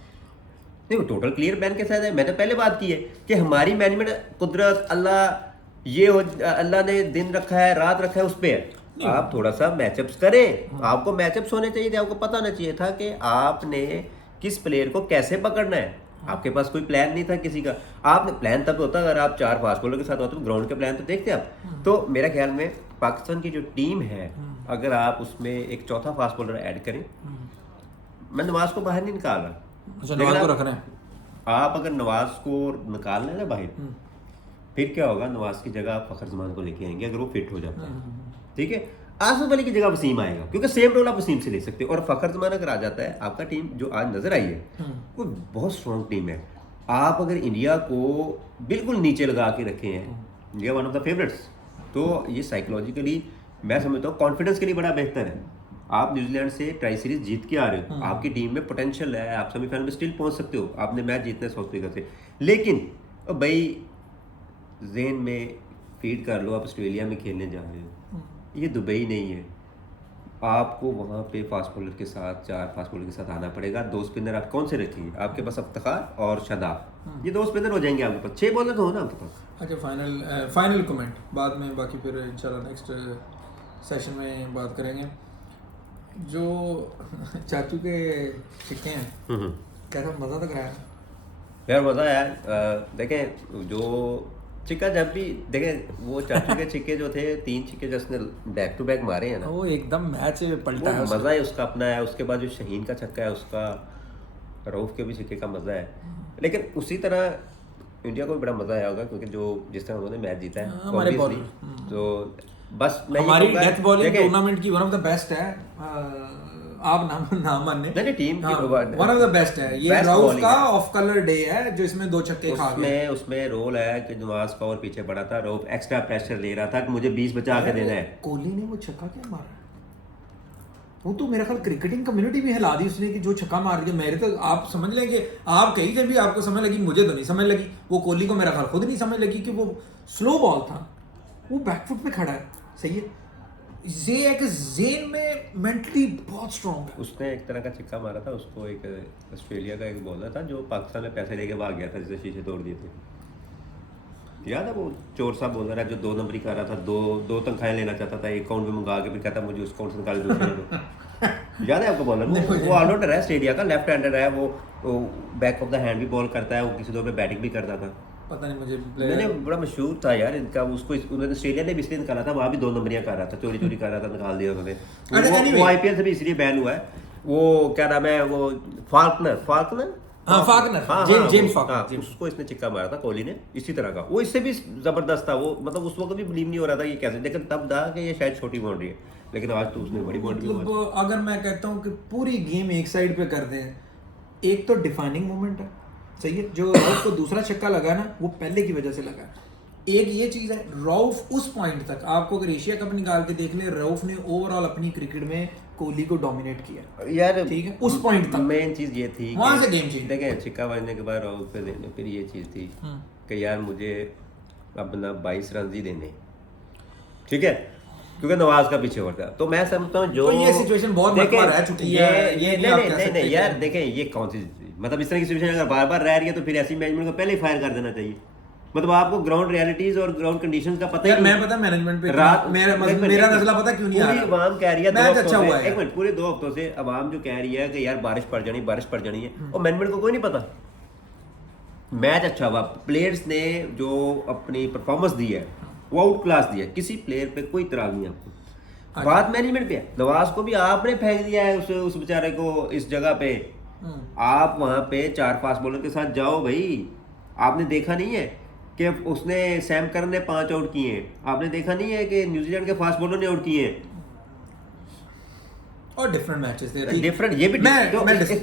नहीं, वो टोटल क्लियर प्लान के साथ है। मैंने पहले बात की है कि हमारी मैनेजमेंट, कुदरत, अल्लाह, ये अल्लाह ने दिन रखा है, रात रखा है, उस पे है। आप थोड़ा सा मैचअप्स करें, आपको मैचअप्स होने चाहिए थे, आपको पता होना चाहिए था कि आपने किस प्लेयर को कैसे पकड़ना है। आपके पास कोई प्लान नहीं था किसी का। आपने प्लान तब होता अगर आप 4 फास्ट बॉलर के साथ होते, ग्राउंड के प्लान तो देखते आप। तो मेरा ख्याल में पाकिस्तान की जो टीम है, अगर आप उसमें एक चौथा फास्ट बॉलर ऐड करें, मैं नवाज को बाहर नहीं निकाल रहा, अच्छा, लेकिन नवाज को आप- रख रहे हैं। आप अगर नवाज को निकाल लें ना बाहर, फिर क्या होगा, नवाज की जगह आप फखर जमान को लेके आएंगे अगर वो फिट हो जाता है, ठीक है। आसिफ अली की जगह वसीम आएगा क्योंकि सेम रोल आप वसीम से ले सकते हो। और फखर जमान अगर आ जाता है, आपका टीम जो आज नजर आई है वो बहुत स्ट्रॉन्ग टीम है। आप अगर इंडिया को बिल्कुल नीचे लगा के रखे हैं, India one of the favourites, तो ये साइकोलॉजिकली मैं समझता हूँ कॉन्फिडेंस के लिए बड़ा बेहतर है। आप न्यूजीलैंड से ट्राई सीरीज जीत के आ रहे हो, आपकी टीम में पोटेंशियल है, आप सेमीफाइनल में स्टिल पहुंच सकते हो, आपने मैच जीतना है साउथ अफ्रीका से। लेकिन अब भाई जेन में फीड कर लो, आप ऑस्ट्रेलिया में खेलने जा रहे हो, ये दुबई नहीं है। आपको वहाँ पे फास्ट बॉलर के साथ, 4 फास्ट बॉलर के साथ आना पड़ेगा। 2 स्पिनर आप कौन से रखेंगे? आपके पास अफ्तार और शादाब, ये 2 स्पिनर हो जाएंगे आपके पास। 6 बॉलर तो हो ना आपके पास। अच्छा, फाइनल कमेंट बाद में, बाकी फिर इंशाल्लाह नेक्स्ट सेशन में बात करेंगे। जो चाचू के छिक्के हैं, कैसा मज़ा तक रहा है यार? मज़ा आया। देखें जो छिक्का जब भी देखें, वो चाचू के छिक्के जो थे, 3 छिक्के जो उसने बैक टू बैक मारे हैं ना, वो एकदम मैच पलटा है, मज़ा है उसका अपना है। उसके बाद जो शहीन का छक्का है उसका, रऊफ के भी छिक्के का मज़ा है। लेकिन उसी तरह इंडिया को भी बड़ा मज़ा आया होगा क्योंकि जो जिस तरह उन्होंने मैच जीता है हमारे obviously, तो बस मैं ये हमारी कहूँगा, डेथ बॉलिंग देखें, टूर्नामेंट की वन ऑफ द बेस्ट है। आप नाम मानने, नहीं, टीम की वन ऑफ द बेस्ट है ये। best राउफ bowling का है। ऑफ कलर डे है जो इसमें 2 छक्के खा गए। उसमें रोल है कि नवाज का और पीछे पड़ा था, रऊफ एक्स्ट्रा प्रेशर ले रहा था कि मुझे 20 बचा के देना है। कोहली ने वो छक्का क्या मारा? वो तो मेरा ख्याल क्रिकेटिंग कम्युनिटी भी हिला दी उसने कि जो छक्का मार दिया। मेरे तो आप समझ लें कि आप कहीं से भी आपको समझ लगी, मुझे तो नहीं समझ लगी। वो कोहली को मेरा ख्याल खुद नहीं समझ लगी कि वो स्लो बॉल था, वो बैकफुट पे खड़ा है, सही है। ये है कि जेन में मेंटली बहुत स्ट्रांग है। उसने एक तरह का छिक्का मारा था, उसको एक ऑस्ट्रेलिया का एक बॉलर था जो पाकिस्तान में पैसे लेके भाग गया था, जिसे शीशे तोड़ दिए थे। याद है वो चोर सा बॉलर है जो 2 नंबरी कर रहा था, दो तनख्वाहें लेना चाहता था, एक अकाउंट में मंगा के फिर कहता मुझे उस अकाउंट से निकाल दो। याद है आपको बॉलर? वो ऑलराउंडर है ऑस्ट्रेलिया का, लेफ्ट हैंडर है वो बैक ऑफ द हैंड भी बॉल करता है, वो किसी दौर पे बैटिंग भी करता था। पता नहीं मुझे मैंने बड़ा मशहूर था यार इनका, उसको उन्होंने ऑस्ट्रेलिया ने भी इसलिए निकाला था, वहाँ भी 2 नंबरियाँ कर रहा था, चोरी कर रहा था, निकाल दिया उन्होंने। वो आईपीएल से भी इसलिए बैन हुआ है। वो क्या नाम है वो, फाल्कनर हाँ फाल्कनर, जेम्स फाल्कनर, उसको इसने चिक्का मारा था कोहली ने इसी तरह का। वो इससे भी जबरदस्त था वो, मतलब उस वक्त भी बिलीव नहीं हो रहा था ये कैसे, लेकिन तब था कि ये शायद छोटी बाउंड्री है, लेकिन आज तो उसने बड़ी बाउंड्री। मतलब अगर मैं कहता हूँ कि पूरी गेम एक साइड पे कर दें, एक तो डिफाइनिंग मोमेंट है, सही है, जो रऊफ को दूसरा छक्का लगा ना वो पहले की वजह से लगा। एक ये चीज़ है, रऊफ उस पॉइंट तक, आपको अगर एशिया कप निकाल के देख ले, रऊफ ने ओवरऑल अपनी क्रिकेट में कोहली को डोमिनेट किया यार, ठीक है, उस पॉइंट तक मेन चीज ये थी, वहां से गेम चेंज। देखें छिक्का मारने के बाद रऊफ पे देने, फिर ये चीज थी कि यार मुझे अब ना 22 रन ही देने, ठीक है, क्योंकि नवाज का पीछे होता है। तो मैं समझता हूँ जो तो ये सिचुएशन बहुत मरतबा रह चुकी है, ये नहीं यार, देखें ये कौन सी, मतलब इस तरह की सिचुएशन अगर बार बार रह रही है तो फिर ऐसी मैनेजमेंट को पहले ही फायर कर देना चाहिए। मतलब आपको ग्राउंड रियलिटीज और ग्राउंड कंडीशंस का पता ही मैं पता मैनेजमेंट पे रात मेरा नजला पता क्यों नहीं आ रहा। अवाम कह रही है मैच अच्छा हुआ है, एक मिनट, पूरे 2 हफ्तों से अवाम जो कह रही है कि यार बारिश पड़ जानी है, और मैनेजमेंट को कोई नहीं पता। मैच अच्छा हुआ, प्लेयर्स ने जो अपनी परफॉर्मेंस दी है वो आउट क्लास दी है, किसी प्लेयर पे कोई इतराज नहीं आपको। बात मैनेजमेंट पे है। नवाज को भी आपने फेंक दिया है उस बेचारे को इस जगह पे। आप वहां पे 4 फास्ट बॉलर के साथ जाओ भाई। आपने देखा नहीं है कि उसने सैम करन ने 5 आउट किए हैं? आपने देखा नहीं है कि न्यूजीलैंड के फास्ट बॉलर ने आउट किए हैं? और डिफरेंट मैचेस थे, डिफरेंट, ये भी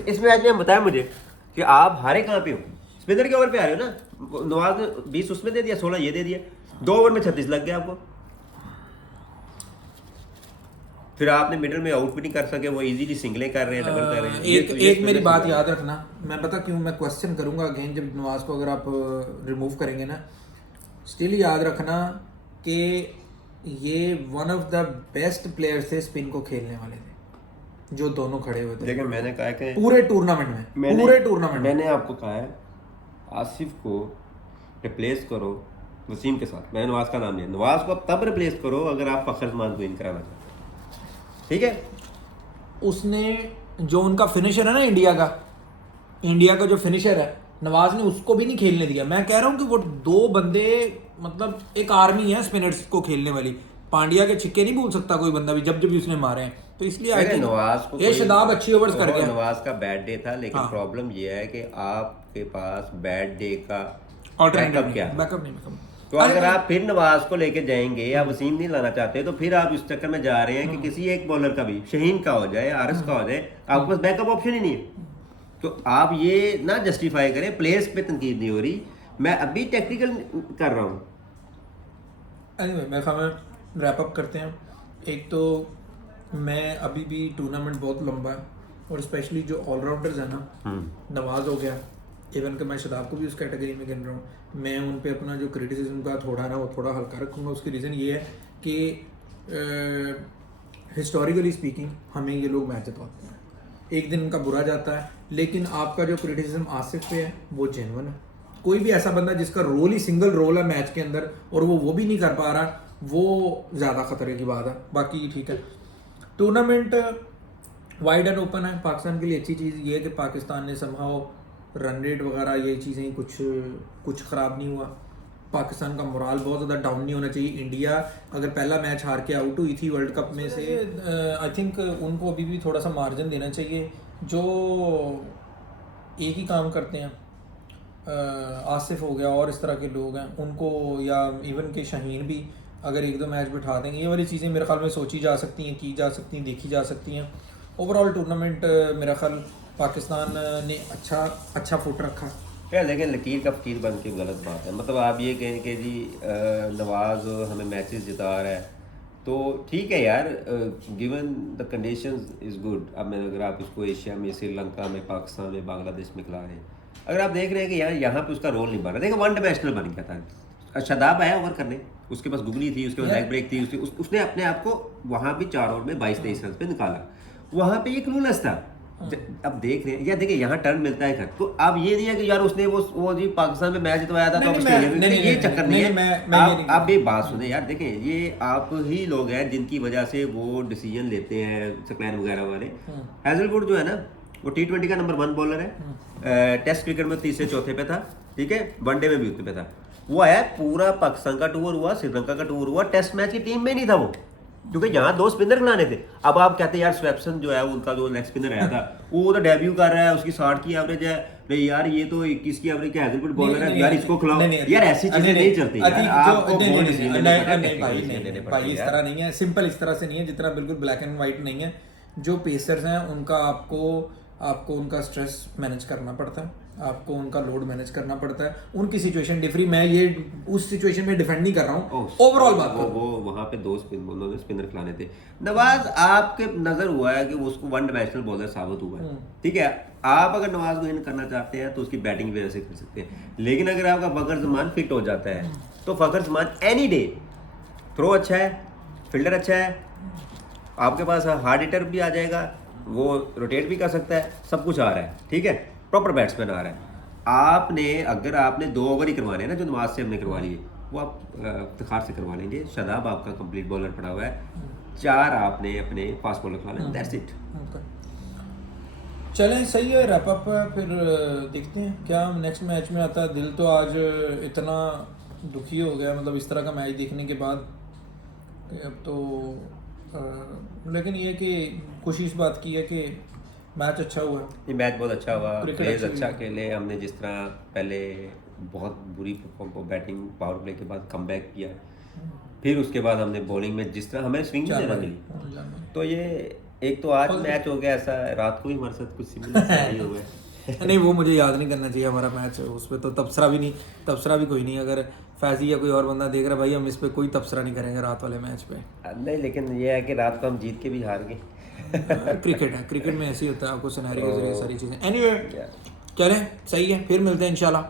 इस मैच में बताया मुझे कि आप हारे कहाँ पे हो। स्पिनर के ओवर पे आ रहे हो ना, नवाज ने 20 उसमें दे दिया, 16 ये दे दिया, 2 ओवर में 36 लग गया आपको। फिर आपने मिडिल में आउट भी नहीं कर सके, वो इजीली सिंगलें कर रहे हैं, डबल कर रहे हैं। एक मेरी बात याद रखना, मैं पता क्यों मैं क्वेश्चन करूंगा अगेन, जब नवाज को अगर आप रिमूव करेंगे ना, स्टिल याद रखना कि ये one of the best players थे स्पिन को खेलने वाले थे, जो दोनों खड़े हुए थे। लेकिन मैंने कहा कि पूरे टूर्नामेंट में मैंने आपको कहा है आसिफ को रिप्लेस करो वसीम के साथ। मैंने नवाज का नाम लिया। नवाज को अब तब रिप्लेस करो अगर आप फखर जमान को इन कराना चाहते, ठीक है। उसने जो उनका फिनिशर है ना इंडिया का जो फिनिशर है, नवाज ने उसको भी नहीं खेलने दिया। मैं कह रहा हूँ कि वो 2 बंदे, मतलब एक आर्मी है स्पिनर्स को खेलने वाली। पांड्या के छिक्के नहीं भूल सकता कोई बंदा भी, जब भी उसने मारे हैं। तो इसलिए आई थिंक नवाज को ये शदाब अच्छी ओवर्स कर गया। नवाज का बैड डे था, लेकिन प्रॉब्लम ये है कि आपके पास बैड डे का बैकअप क्या? बैकअप नहीं। तो अगर आप फिर नवाज को लेके जाएंगे या वसीम नहीं लाना चाहते, तो फिर आप इस चक्कर में जा रहे हैं कि किसी एक बॉलर का भी, शहीन का हो जाए, आरएस का हो जाए, आपके पास बैकअप ऑप्शन ही नहीं है। तो आप ये ना जस्टिफाई करें। प्लेयर्स पे तनकीद नहीं हो रही, मैं अभी टेक्निकल कर रहा हूँ। एनीवे मेरे ख्याल में रैप अप करते हैं। एक तो मैं अभी भी टूर्नामेंट बहुत लंबा है, और स्पेशली जो ऑलराउंडर्स हैं ना, नवाज हो गया, इवन कि मैं शदाब को भी उस कैटेगरी में गिन रहा हूँ। मैं उन पे अपना जो क्रिटिसिज्म का थोड़ा ना वो थोड़ा हल्का रखूँगा। उसकी रीज़न ये है कि हिस्टोरिकली स्पीकिंग हमें ये लोग मैच जितवाते हैं। एक दिन उनका बुरा जाता है, लेकिन आपका जो क्रिटिसिज्म आसिफ पे है वो जेन्युइन है। कोई भी ऐसा बंदा जिसका रोल ही सिंगल रोल है मैच के अंदर और वो भी नहीं कर पा रहा, वो ज़्यादा खतरे की बात है। बाकी ठीक है, टूर्नामेंट वाइड एंड ओपन है। पाकिस्तान के लिए अच्छी चीज़ ये है कि पाकिस्तान ने समहाउ रन रेट वगैरह ये चीज़ें कुछ ख़राब नहीं हुआ। पाकिस्तान का मोराल बहुत ज़्यादा डाउन नहीं होना चाहिए। इंडिया अगर पहला मैच हार के आउट हुई थी वर्ल्ड कप में से, आई थिंक उनको अभी भी थोड़ा सा मार्जिन देना चाहिए। जो एक ही काम करते हैं, आसिफ हो गया और इस तरह के लोग हैं उनको, या इवन के शाहीन भी अगर 1-2 मैच बिठा देंगे, ये वाली चीज़ें मेरे ख्याल में सोची जा सकती हैं, की जा सकती हैं, देखी जा सकती हैं। ओवरऑल टूर्नामेंट मेरा ख्याल पाकिस्तान ने अच्छा फुट रखा क्या, लेकिन लकीर का फकीर बन के गलत बात है। मतलब आप ये कहें कि जी नवाज हमें मैचेस जिता रहा है, तो ठीक है यार, given the conditions is good. अब मैं अगर आप उसको एशिया में, श्रीलंका में, पाकिस्तान में, बांग्लादेश में खिला रहे हैं, अगर आप देख रहे हैं कि यार यहाँ पे उसका रोल नहीं बन रहा, देखो वन डायमेंशनल बन गया था। शादाब आया ओवर करने, उसके पास गुगली थी, उसके पास लेग ब्रेक थी, उसने अपने आप को वहाँ भी 4 ओवर में 22-23 रन पे निकाला। वहाँ पे एक क्लूलेस था। अब देख रहे हैं या देखिए यहाँ टर्न मिलता है घर, तो अब ये नहीं है कि यार उसने वो जी पाकिस्तान में मैच जितवाया था तो अब ये चक्कर नहीं है। आप ये बात सुने यार, देखें ये आप ही लोग हैं जिनकी वजह से वो डिसीजन लेते हैं सकलैन वगैरह वाले। हैजलवुड जो है ना, वो T20 का नंबर 1 बॉलर है, टेस्ट क्रिकेट में 3-4 पे था, ठीक है, वनडे में भी उतने पे था। वो आया, पूरा पाकिस्तान का टूर हुआ, श्रीलंका का टूर हुआ, टेस्ट मैच की टीम में नहीं था वो, क्योंकि यहाँ 2 स्पिनर खिलाने थे। अब आप कहते हैं यार स्वैप्सन जो है उनका जो लेग स्पिनर आया था वो तो डेब्यू कर रहा है, उसकी 60 की एवरेज है, नहीं यार ये तो 21 की एवरेज, हैजलवुड बॉलर है यार, इसको खिलाओ यार, ऐसी चीजें नहीं चलती यार। आपको भाई इस तरह नहीं है, सिंपल इस तरह से नहीं है जितना बिल्कुल ब्लैक एंड व्हाइट नहीं है। जो पेसर्स हैं उनका आपको उनका स्ट्रेस मैनेज करना पड़ता है, आपको उनका लोड मैनेज करना पड़ता है, उनकी सिचुएशन डिफरी। मैं ये उस सिचुएशन में डिफेंड नहीं कर रहा हूँ, ओवरऑल बात कर। वो वहाँ पे 2 उन्होंने स्पिनर खिलाने थे। नवाज आपके नजर हुआ है कि वो उसको वन डायमेंशनल बॉलर साबित हुआ है, ठीक है। आप अगर नवाज को इन करना चाहते हैं तो उसकी बैटिंग भी ऐसे कर सकते हैं, लेकिन अगर आपका फखर जमान फिट हो जाता है तो फखर जमान एनी डे थ्रो अच्छा है, फील्डर अच्छा है, आपके पास हार्ड हिटर भी आ जाएगा, वो रोटेट भी कर सकता है, सब कुछ आ रहा है, ठीक है, प्रॉपर बैट्समैन आ रहा है। अगर आपने 2 ओवर ही करवाने हैं ना, जो नवाज से हमने करवा लिए, वो आप इफ्तिखार से करवा लेंगे। शादाब आपका कंप्लीट बॉलर पड़ा हुआ है, 4 आपने अपने फास्ट बॉलर करवाने, दैट्स इट। चलें, सही है, रैप अप है, फिर देखते हैं क्या नेक्स्ट मैच में आता है। दिल तो आज इतना दुखी हो गया, मतलब इस तरह का मैच देखने के बाद, अब तो लेकिन ये कि खुशी इस बात की है कि मैच अच्छा हुआ। ये मैच बहुत अच्छा हुआ, प्लेयर्स अच्छा खेले, हमने जिस तरह पहले बहुत बुरी बैटिंग पावर प्ले के बाद कमबैक किया, फिर उसके बाद हमने बॉलिंग में जिस तरह हमें स्विंग देना मिली, तो ये एक तो आज मैच हो गया ऐसा, रात को ही हमारे साथ कुछ सिमिलर नहीं हुआ है। नहीं, वो मुझे याद नहीं करना चाहिए हमारा मैच, उस पर तो तबसरा भी कोई नहीं। अगर फैजी या कोई और बंदा देख रहा, भाई हम इस पे कोई तबसरा नहीं करेंगे रात वाले मैच पे। नहीं, लेकिन ये है कि रात को हम जीत के भी हार गए। क्रिकेट है, क्रिकेट में ऐसे ही होता है, आपको सिनेरियो के जरिए सारी चीज़ें। एनीवे, चलें, सही है, फिर मिलते हैं इंशाल्लाह।